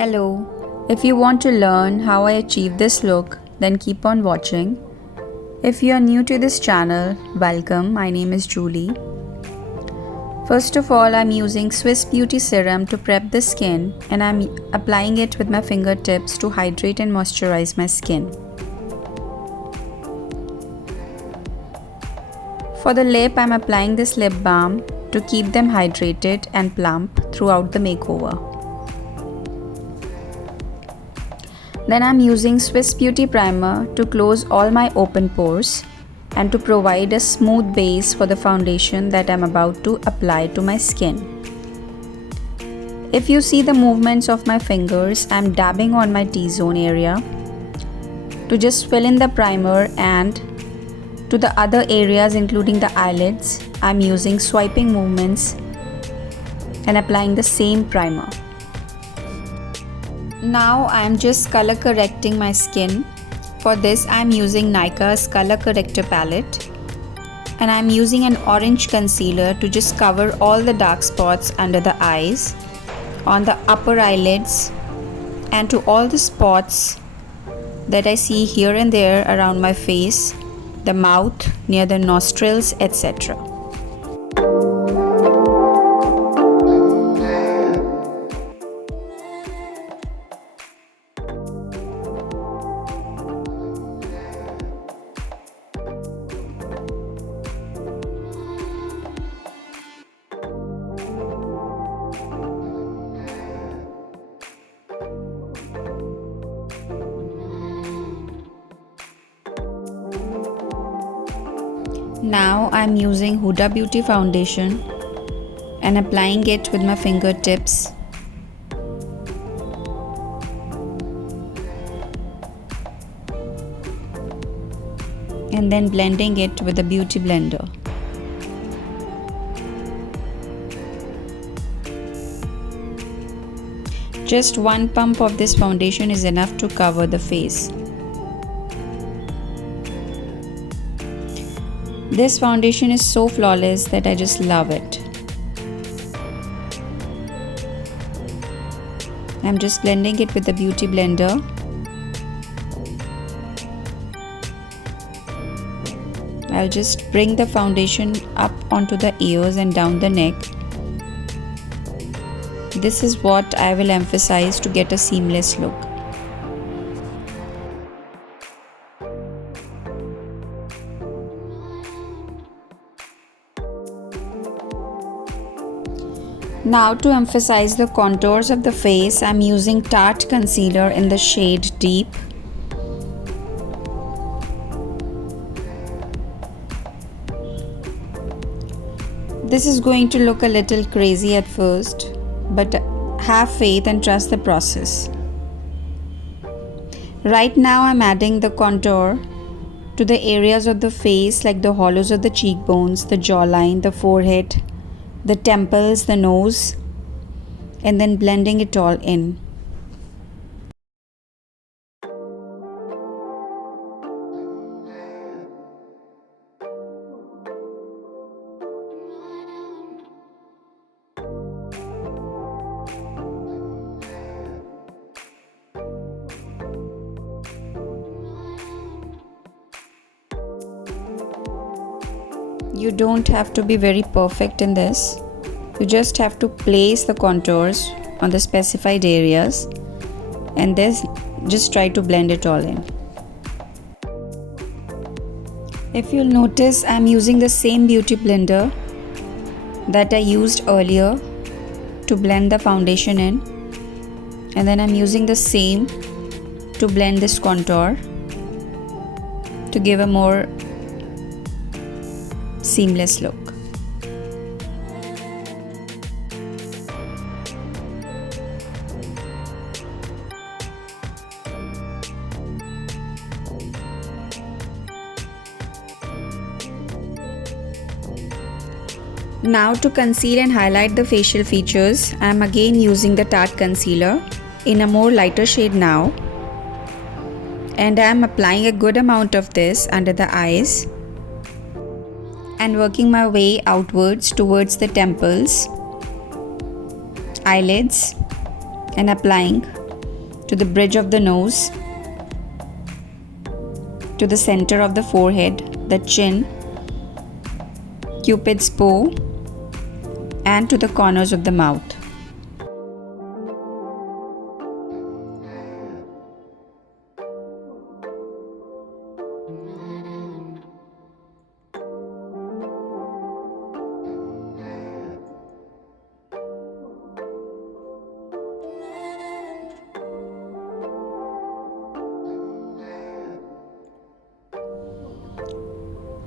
Hello. If you want to learn how I achieve this look, then keep on watching. If you are new to this channel, welcome. My name is Julie. First of all, I'm using Swiss Beauty Serum to prep the skin, and I'm applying it with my fingertips to hydrate and moisturize my skin. For the lip, I'm applying this lip balm to keep them hydrated and plump throughout the makeover. Then I'm using Swiss Beauty Primer to close all my open pores and to provide a smooth base for the foundation that I'm about to apply to my skin. If you see the movements of my fingers, I'm dabbing on my T-zone area to just fill in the primer, and to the other areas including the eyelids, I'm using swiping movements and applying the same primer. Now I am just color correcting my skin. For this I am using Nykaa's color corrector palette, and I am using an orange concealer to just cover all the dark spots under the eyes, on the upper eyelids, and to all the spots that I see here and there around my face, the mouth, near the nostrils, etc. Now I am using Huda Beauty foundation and applying it with my fingertips. And then blending it with a beauty blender. Just one pump of this foundation is enough to cover the face. This foundation is so flawless that I just love it. I'm just blending it with the beauty blender. I'll just bring the foundation up onto the ears and down the neck. This is what I will emphasize to get a seamless look. Now to emphasize the contours of the face, I'm using Tarte Concealer in the shade Deep. This is going to look a little crazy at first, but have faith and trust the process. Right now I'm adding the contour to the areas of the face like the hollows of the cheekbones, the jawline, the forehead, the temples, the nose, and then blending it all in. You don't have to be very perfect in this. You just have to place the contours on the specified areas and then just try to blend it all in. If you'll notice, I'm using the same beauty blender that I used earlier to blend the foundation in, and then I'm using the same to blend this contour to give a more seamless look. Now to conceal and highlight the facial features, I am again using the Tarte Concealer in a more lighter shade now, and I am applying a good amount of this under the eyes and working my way outwards towards the temples, eyelids, and applying to the bridge of the nose, to the center of the forehead, the chin, Cupid's bow, and to the corners of the mouth.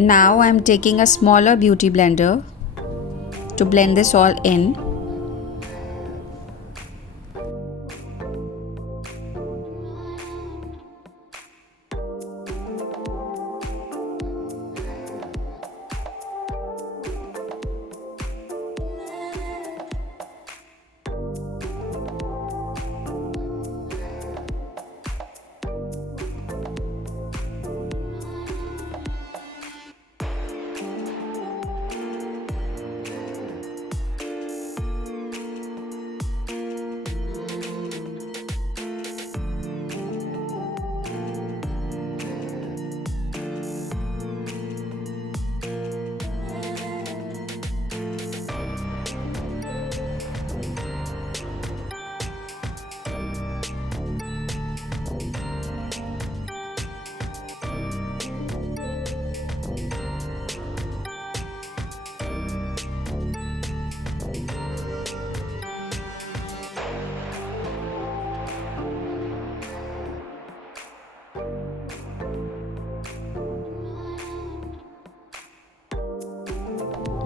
Now I am taking a smaller beauty blender to blend this all in.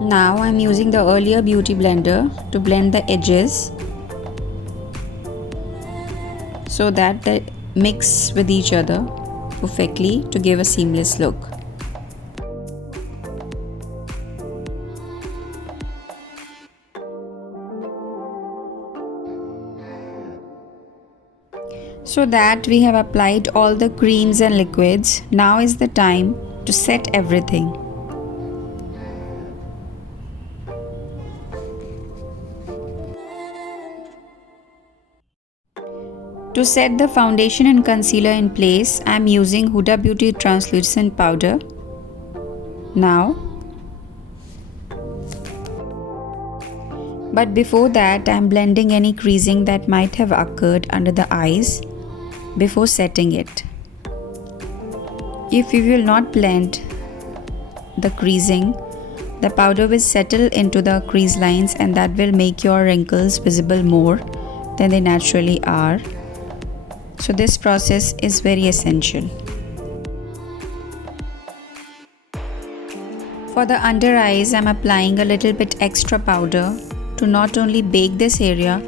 Now I am using the earlier beauty blender to blend the edges so that they mix with each other perfectly to give a seamless look. So that we have applied all the creams and liquids, now is the time to set everything. To set the foundation and concealer in place, I am using Huda Beauty Translucent Powder. Now, but before that, I am blending any creasing that might have occurred under the eyes before setting it. If you will not blend the creasing, the powder will settle into the crease lines and that will make your wrinkles visible more than they naturally are. So this process is very essential. For the under eyes, I am applying a little bit extra powder to not only bake this area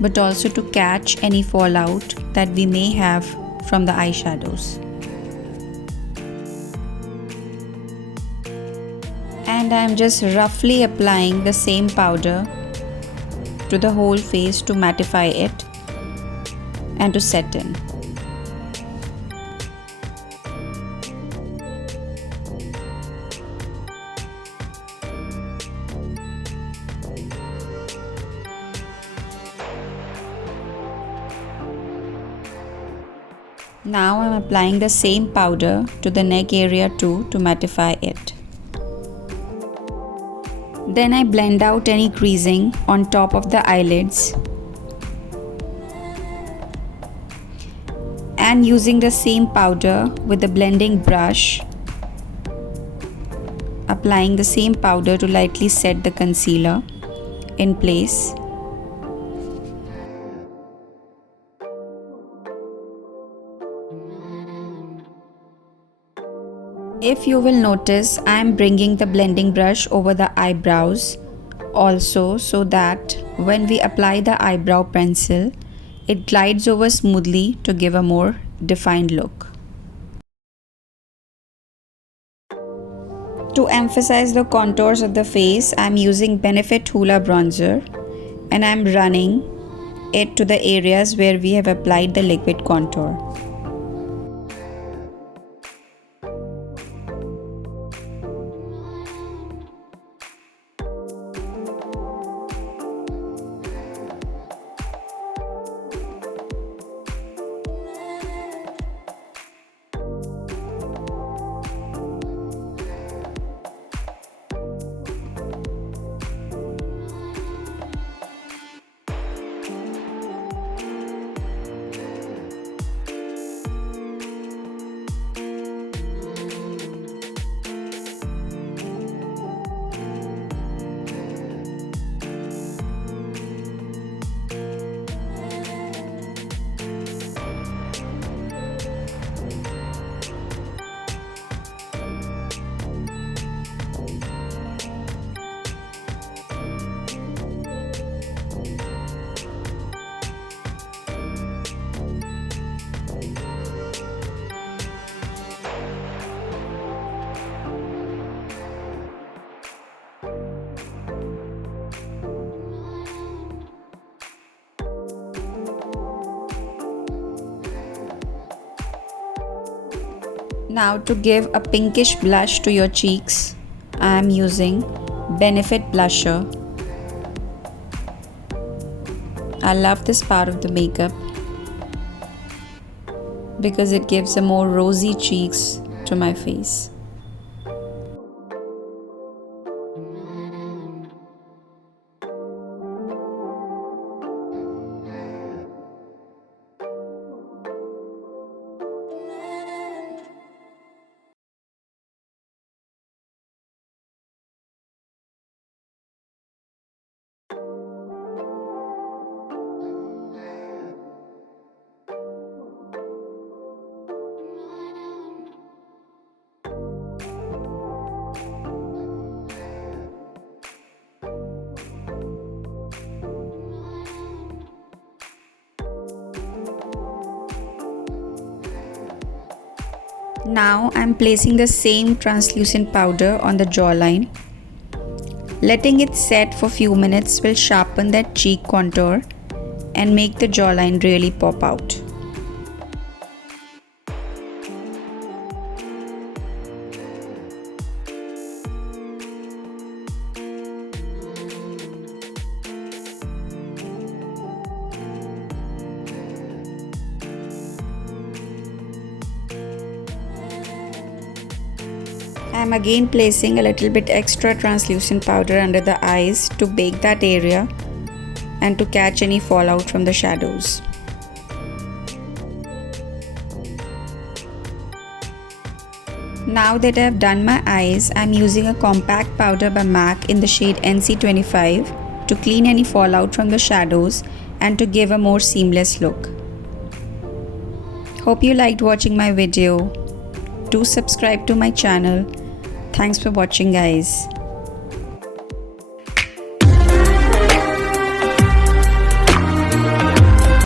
but also to catch any fallout that we may have from the eyeshadows. And I am just roughly applying the same powder to the whole face to mattify it and to set in. Now I am applying the same powder to the neck area too to mattify it. Then I blend out any creasing on top of the eyelids. And using the same powder with the blending brush, applying the same powder to lightly set the concealer in place. If you will notice, I am bringing the blending brush over the eyebrows also so that when we apply the eyebrow pencil, it glides over smoothly to give a more defined look. To emphasize the contours of the face, I am using Benefit Hoola Bronzer and I am running it to the areas where we have applied the liquid contour. Now to give a pinkish blush to your cheeks, I am using Benefit Blusher. I love this part of the makeup because it gives a more rosy cheeks to my face. Now I am placing the same translucent powder on the jawline. Letting it set for few minutes will sharpen that cheek contour and make the jawline really pop out. I am again placing a little bit extra translucent powder under the eyes to bake that area and to catch any fallout from the shadows. Now that I have done my eyes, I am using a compact powder by MAC in the shade NC25 to clean any fallout from the shadows and to give a more seamless look. Hope you liked watching my video. Do subscribe to my channel. Thanks for watching, guys.